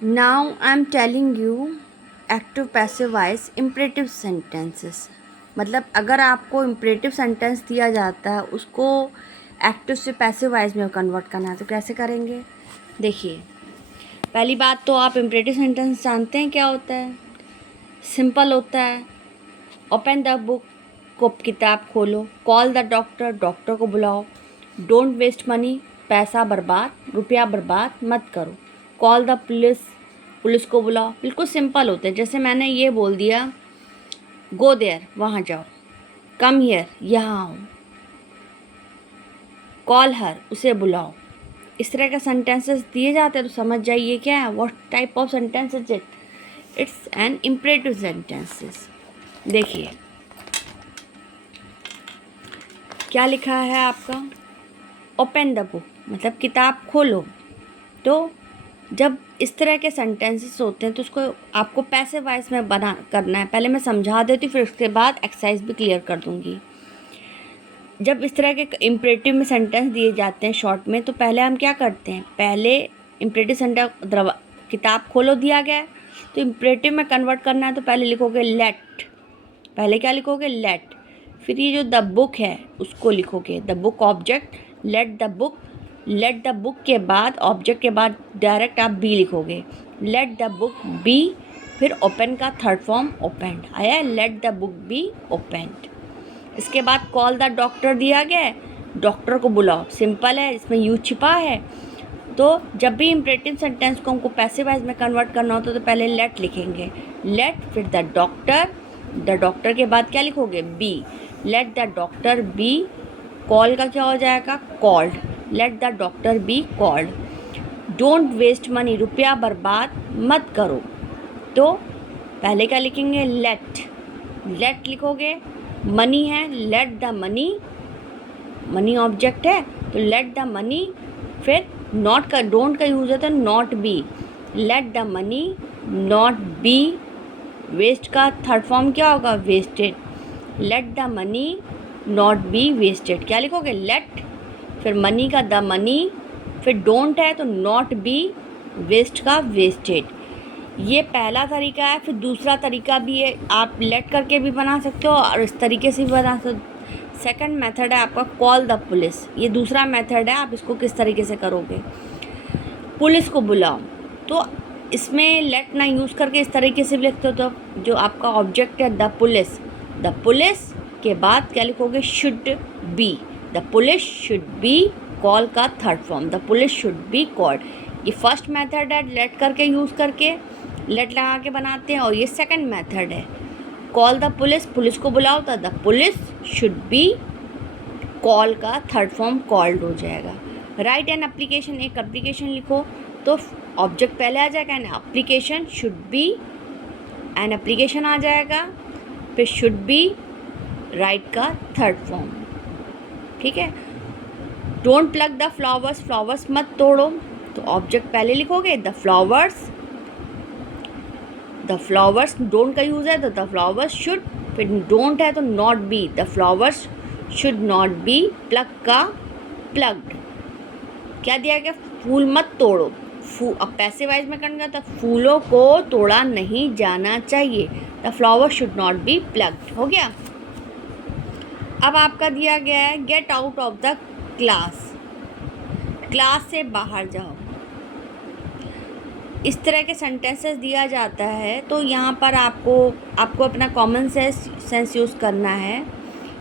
Now I'm telling you active passive voice imperative sentences. मतलब अगर आपको इम्परेटिव सेंटेंस दिया जाता है उसको एक्टिव से पैसिव वॉइस में कन्वर्ट करना है तो कैसे करेंगे। देखिए, पहली बात तो आप इम्परेटिव सेंटेंस जानते हैं क्या होता है। सिंपल होता है, ओपन द बुक, को किताब खोलो, कॉल द डॉक्टर, डॉक्टर को बुलाओ, डोंट वेस्ट मनी, पैसा बर्बाद, रुपया बर्बाद मत करो, कॉल द पुलिस, पुलिस को बुलाओ। बिल्कुल सिंपल होते हैं। जैसे मैंने ये बोल दिया, गो देयर, वहाँ जाओ, कम हियर, यहाँ आओ, कॉल हर, उसे बुलाओ। इस तरह के सेंटेंसेस दिए जाते हैं तो समझ जाइए क्या है, what type of sentence is it. It's an imperative sentences. देखिए क्या लिखा है आपका, ओपन द बुक मतलब किताब खोलो। तो जब इस तरह के सेंटेंसेस होते हैं तो उसको आपको पैसिव वॉइस में बना करना है। पहले मैं समझा देती हूँ, फिर उसके बाद एक्सरसाइज भी क्लियर कर दूँगी। जब इस तरह के इम्परेटिव में सेंटेंस दिए जाते हैं शॉर्ट में, तो पहले हम क्या करते हैं, पहले इम्परेटिव सेंटेंस किताब खोलो दिया गया है तो इम्परेटिव में कन्वर्ट करना है तो पहले लिखोगे लेट। पहले क्या लिखोगे, लेट। फिर ये जो द बुक है उसको लिखोगे, the book object, let the book. Let the book के बाद ऑब्जेक्ट के बाद डायरेक्ट आप बी लिखोगे, लेट द बुक बी। फिर ओपन का थर्ड फॉर्म ओपेंड आया, let the book be opened. इसके बाद कॉल द डॉक्टर दिया गया है, डॉक्टर को बुलाओ। सिंपल है, इसमें यू छिपा है। तो जब भी इम्परेटिव सेंटेंस को हमको पैसिव वॉइस में कन्वर्ट करना होता है तो पहले लेट लिखेंगे, लेट, फिर द डॉक्टर। द डॉक्टर के बाद क्या लिखोगे, be, let the doctor be. Call का क्या हो जाएगा, called, let the doctor be called. Don't waste money, रुपया बर्बाद मत करो। तो पहले क्या लिखेंगे, लेट, लेट लिखोगे। मनी है, let the money, money object है तो लेट द मनी। फिर नॉट का, डोंट का यूज है तो not be, let the money not be. Waste का थर्ड फॉर्म क्या होगा, wasted, let the money not be wasted. क्या लिखोगे, लेट, फिर मनी का द मनी, फिर डोंट है तो नॉट बी, वेस्ट का वेस्टेड। ये पहला तरीका है। फिर दूसरा तरीका भी है, आप लेट करके भी बना सकते हो और इस तरीके से भी बना सकते हो। सेकंड मेथड है आपका कॉल द पुलिस, ये दूसरा मेथड है। आप इसको किस तरीके से करोगे, पुलिस को बुलाओ। तो इसमें लेट ना यूज़ करके इस तरीके से भी लिखते हो। तो जो आपका ऑब्जेक्ट है द पुलिस, द पुलिस के बाद क्या लिखोगे, should be, the police should be. Call का third form, the police should be called. ये फर्स्ट मेथड है, लेट करके यूज़ करके, लेट लगा के बनाते हैं। और ये सेकंड मेथड है, कॉल द पुलिस, पुलिस को बुलाओ तो the police should be, call का थर्ड फॉर्म कॉल्ड हो जाएगा। राइट एन एप्लीकेशन, एक एप्लीकेशन लिखो तो ऑब्जेक्ट पहले आ जाएगा, an application should B, an application आ जाएगा। फिर शुड बी, राइट का थर्ड फॉर्म। ठीक है। Don't plug the flowers, flowers मत तोड़ो तो ऑब्जेक्ट पहले लिखोगे the flowers, the flowers don't का यूज़ है तो द फ्लावर्स शुड, फिर डोंट है तो not B, the flowers should not B. Plug का प्लग्ड। क्या दिया गया, फूल मत तोड़ो। अब पैसिव वॉइस में करना था, फूलों को तोड़ा नहीं जाना चाहिए, the flower should not be plucked. हो गया। अब आपका दिया गया है get out of the class, class से बाहर जाओ। इस तरह के सेंटेंसेस दिया जाता है तो यहाँ पर आपको अपना कॉमन सेंस यूज़ करना है।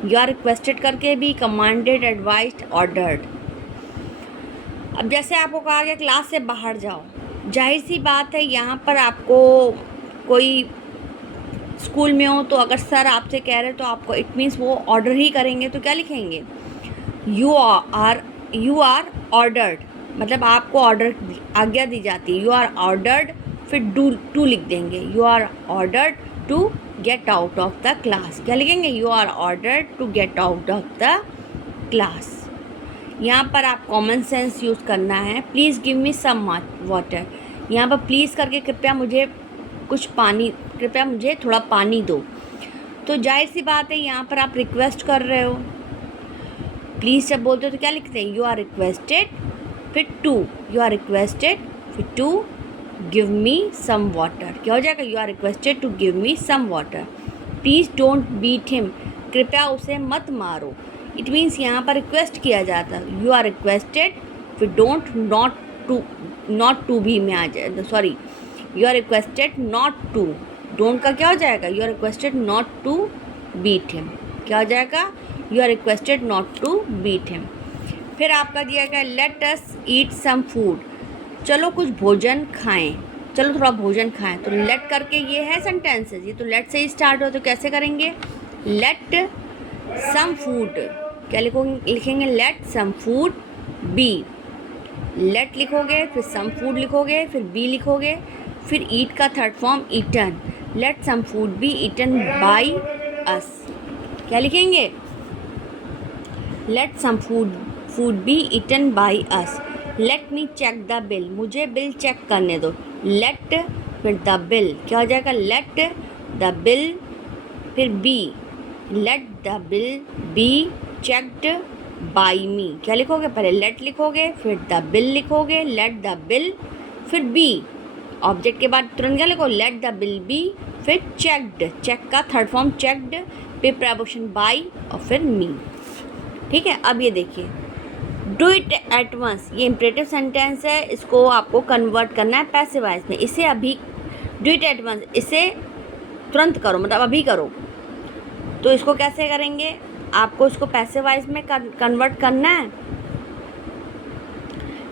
यू आर रिक्वेस्टेड करके भी, कमांडेड, एडवाइज्ड, ऑर्डर्ड। अब जैसे आपको कहा गया क्लास से बाहर जाओ, जाहिर सी बात है यहाँ पर आपको कोई स्कूल में हो तो अगर सर आपसे कह रहे तो आपको इट मीन्स वो ऑर्डर ही करेंगे। तो क्या लिखेंगे, यू आर ऑर्डर्ड, मतलब आपको ऑर्डर आज्ञा दी जाती है, यू आर ऑर्डर्ड। फिर टू लिख देंगे, you are ordered to get out of the class. क्या लिखेंगे, you are ordered to get out of the class. यहाँ पर आप कॉमन सेंस यूज़ करना है। Please give me some water, यहाँ पर प्लीज़ करके कृपया मुझे कुछ पानी, कृपया मुझे थोड़ा पानी दो। तो जाहिर सी बात है यहाँ पर आप रिक्वेस्ट कर रहे हो। प्लीज़ जब बोलते हो तो क्या लिखते हैं, यू आर रिक्वेस्टेड, फिर टू, यू आर रिक्वेस्टेड, फिर to give me some water. क्या हो जाएगा? You are requested to give me some water. Please don't beat him, कृपया उसे मत मारो। इट मीन्स यहाँ पर रिक्वेस्ट किया जाता है। यू आर रिक्वेस्टेड, फिर डोंट नॉट टू भी में आ जाए, sorry, you are requested not to, don't का क्या हो जाएगा? You are requested not to beat him. क्या हो जाएगा? You are requested not to beat him. फिर आपका दिया गया लेट अस ईट सम फूड, चलो कुछ भोजन खाएं, चलो थोड़ा भोजन खाएं। तो लेट करके ये है सेंटेंसेस, ये तो लेट से ही स्टार्ट हो, तो कैसे करेंगे? लेट सम फूड, क्या लिखेंगे? Let some food be. Let लिखोगे, फिर सम फूड लिखोगे, फिर बी लिखोगे, फिर ईट का third form eaten. Let some food be eaten by us. क्या लिखेंगे? Let some food be eaten by us. Let me check the bill, मुझे बिल चेक करने दो। लेट फिर द बिल, क्या हो जाएगा? लेट द बिल फिर be, let the bill be checked by me. क्या लिखोगे? पहले लेट लिखोगे, फिर द बिल लिखोगे, लेट द बिल फिर बी, ऑब्जेक्ट के बाद तुरंत क्या लिखो? लेट द बिल बी फिर चेक्ड, चेक का थर्ड फॉर्म चेक्ड, फिर प्रपोजिशन बाई और फिर मी। ठीक है, अब ये देखिए डू इट एट वंस, ये इम्परेटिव सेंटेंस है, इसको आपको कन्वर्ट करना है पैसिव वॉइस में। इसे अभी डू इट एट वंस, इसे तुरंत करो, मतलब अभी करो। तो इसको कैसे करेंगे? आपको इसको पैसिव वॉइस में कन्वर्ट करना है।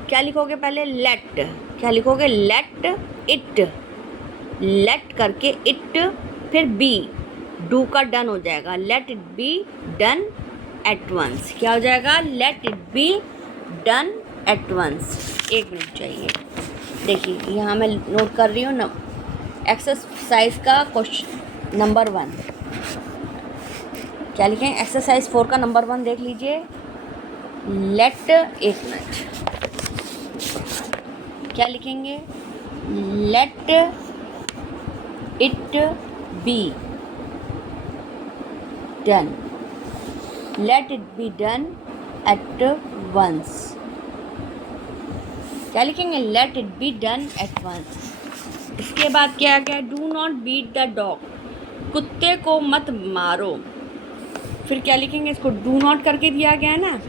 क्या लिखोगे? पहले लेट, क्या लिखोगे? लेट इट, लेट करके इट फिर बी, डू का डन हो जाएगा। Let it be done at once. क्या हो जाएगा? Let it be done at once. एक मिनट चाहिए, देखिए यहाँ मैं नोट कर रही हूँ ना, एक्सरसाइज का क्वेश्चन नंबर 1। क्या लिखें? एक्सरसाइज 4 का नंबर 1 देख लीजिए। लेट, एक मिनट, क्या लिखेंगे? Let it be done, let it be done at once. क्या लिखेंगे? Let it be done at once. इसके बाद क्या आ गया? Do not beat the dog, कुत्ते को मत मारो। फिर क्या लिखेंगे? इसको डू नॉट करके दिया गया है ना,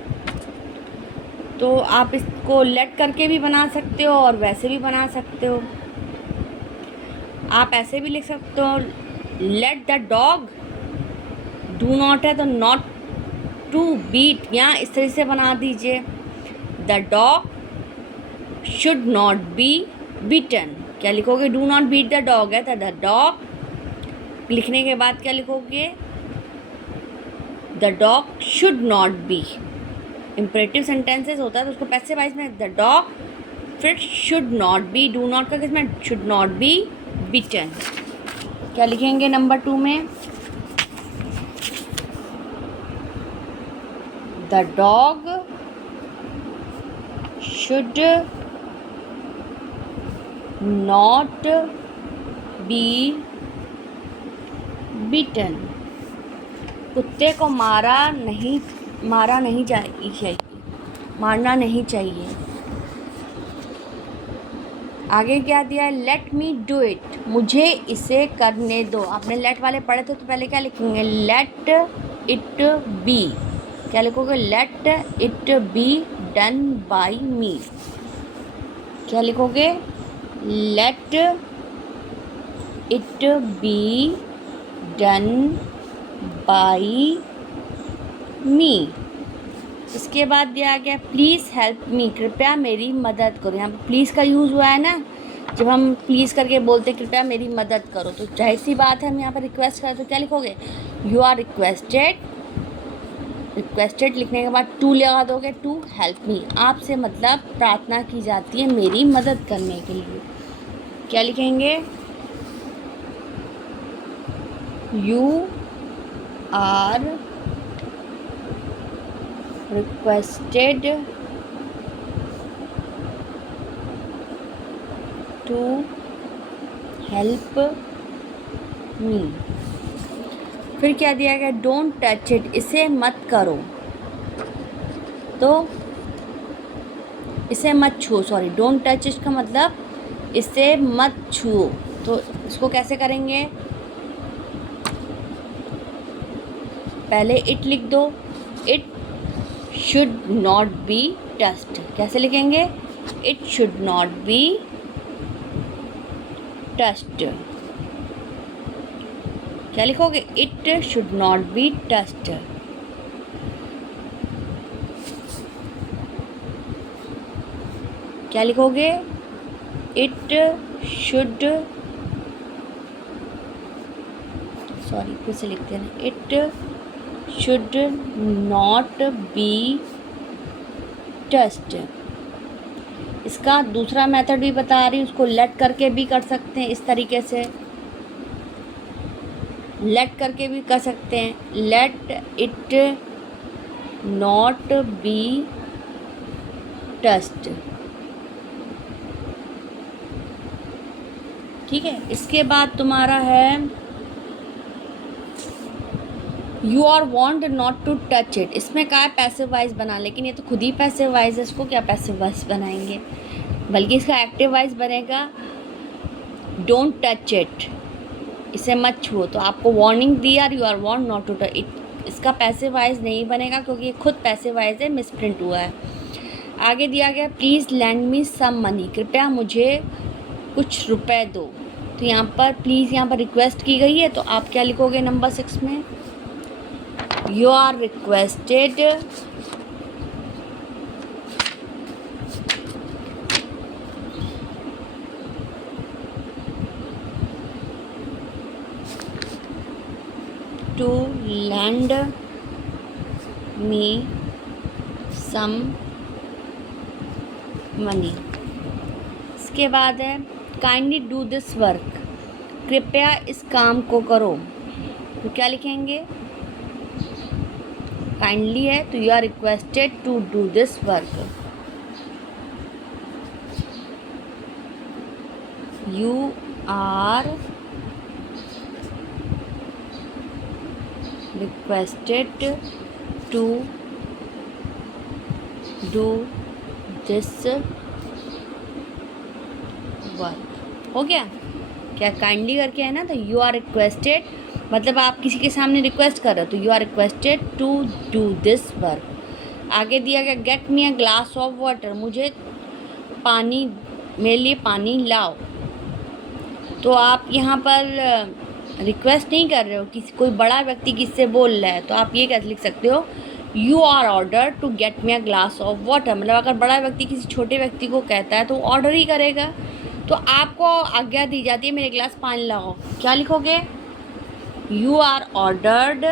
तो आप इसको लेट करके भी बना सकते हो और वैसे भी बना सकते हो। आप ऐसे भी लिख सकते हो, let the dog, do not है तो नॉट टू बीट, या इस तरह से बना दीजिए, the dog should not be beaten. क्या लिखोगे? Do not beat the dog है तो द डॉग लिखने के बाद क्या लिखोगे? The dog should not be. Imperative sentences होता है तो उसको पैसिव वॉइस में द डॉग फिर should not be, do not का किसमें? Should not be beaten. क्या लिखेंगे नंबर 2 में? The dog should not be beaten, कुत्ते को मारना नहीं चाहिए, मारना नहीं चाहिए। आगे क्या दिया है? लेट मी डू इट, मुझे इसे करने दो। आपने लेट वाले पढ़े थे तो पहले क्या लिखेंगे? Let it be. क्या लिखोगे? Let it be done by me. क्या लिखोगे? Let it be done by me. इसके बाद दिया गया प्लीज़ हेल्प मी, कृपया मेरी मदद करो। यहाँ पर प्लीज़ का यूज़ हुआ है ना, जब हम प्लीज़ करके बोलते कृपया मेरी मदद करो, तो जाहिर सी बात है हम यहाँ पर रिक्वेस्ट करें तो क्या लिखोगे? यू आर रिक्वेस्टेड, रिक्वेस्टेड लिखने के बाद टू लगा दोगे, टू हेल्प मी, आपसे मतलब प्रार्थना की जाती है मेरी मदद करने के लिए। क्या लिखेंगे? You are requested to help me। फिर क्या दिया गया? डोंट टच इट, इसे मत करो, तो इसे मत छू, सॉरी, डोंट टच इट का मतलब इसे मत छुओ। तो इसको कैसे करेंगे? पहले इट लिख दो, it should not be touched. कैसे लिखेंगे? It should not be touched. क्या लिखोगे? It should not be touched. क्या लिखोगे? इट शुड, सॉरी फिर से लिखते हैं, it should not be touched. इसका दूसरा मेथड भी बता रही हूँ, उसको लेट करके भी कर सकते हैं। इस तरीके से लेट करके भी कर सकते हैं, let it not be touched. ठीक है। इसके बाद तुम्हारा है you are want not to touch it. इसमें क्या है? पैसिव वॉइस बना, लेकिन ये तो खुद ही पैसिव वॉइस है, इसको क्या पैसिव वॉइस बनाएंगे? बल्कि इसका एक्टिव वॉइस बनेगा डोंट टच इट, इसे मत छुओ। तो आपको वार्निंग दी यार, you are want not to touch it. इसका पैसिव वॉइस नहीं बनेगा क्योंकि ये खुद पैसिव वॉइस है, मिसप्रिंट हुआ है। आगे दिया गया please lend me some money, कृपया मुझे कुछ रुपए दो। तो यहाँ पर प्लीज़ यहाँ पर रिक्वेस्ट की गई है, तो आप क्या लिखोगे नंबर 6 में? You are requested to lend me some money. इसके बाद है काइंडली डू दिस वर्क, कृपया इस काम को करो। तो क्या लिखेंगे? काइंडली है तो you are requested to do this work. You are requested to do this work। हो गया क्या? काइंडली करके है ना, तो यू आर रिक्वेस्टेड मतलब आप किसी के सामने रिक्वेस्ट कर रहे हो, तो you are requested to do this work. आगे दिया गया get me a glass of water, मुझे पानी, मेरे लिए पानी लाओ। तो आप यहाँ पर रिक्वेस्ट नहीं कर रहे हो, किसी कोई बड़ा व्यक्ति किससे बोल रहा है, तो आप ये कैसे लिख सकते हो? You are order to get me a glass of water. मतलब अगर बड़ा व्यक्ति किसी छोटे व्यक्ति को कहता है तो ऑर्डर ही करेगा, तो आपको आज्ञा दी जाती है मेरे गिलास पानी लाओ। क्या लिखोगे? You are ordered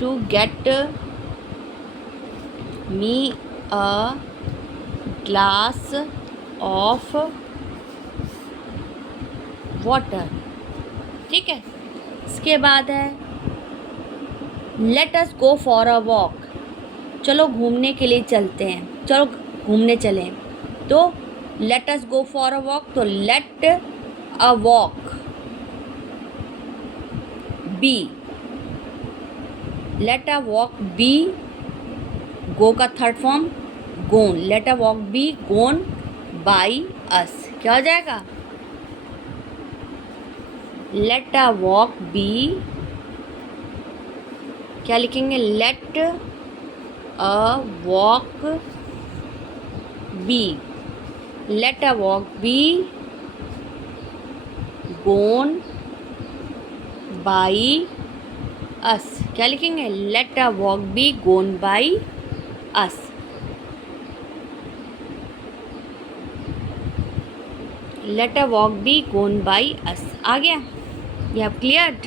to get me a glass of water। ठीक है। इसके बाद है late us go for a walk, चलो घूमने के लिए चलते हैं, चलो घूमने चलें। तो let us go for a walk, तो let a walk be, let a walk be, go का third form gone, let a walk be gone by us. क्या हो जाएगा? लेट अ वॉक बी, क्या लिखेंगे? Let a walk be, let a walk be gone by us. क्या लिखेंगे? Let a walk be gone by us. Let a walk be gone by us. आ गया? You have cleared?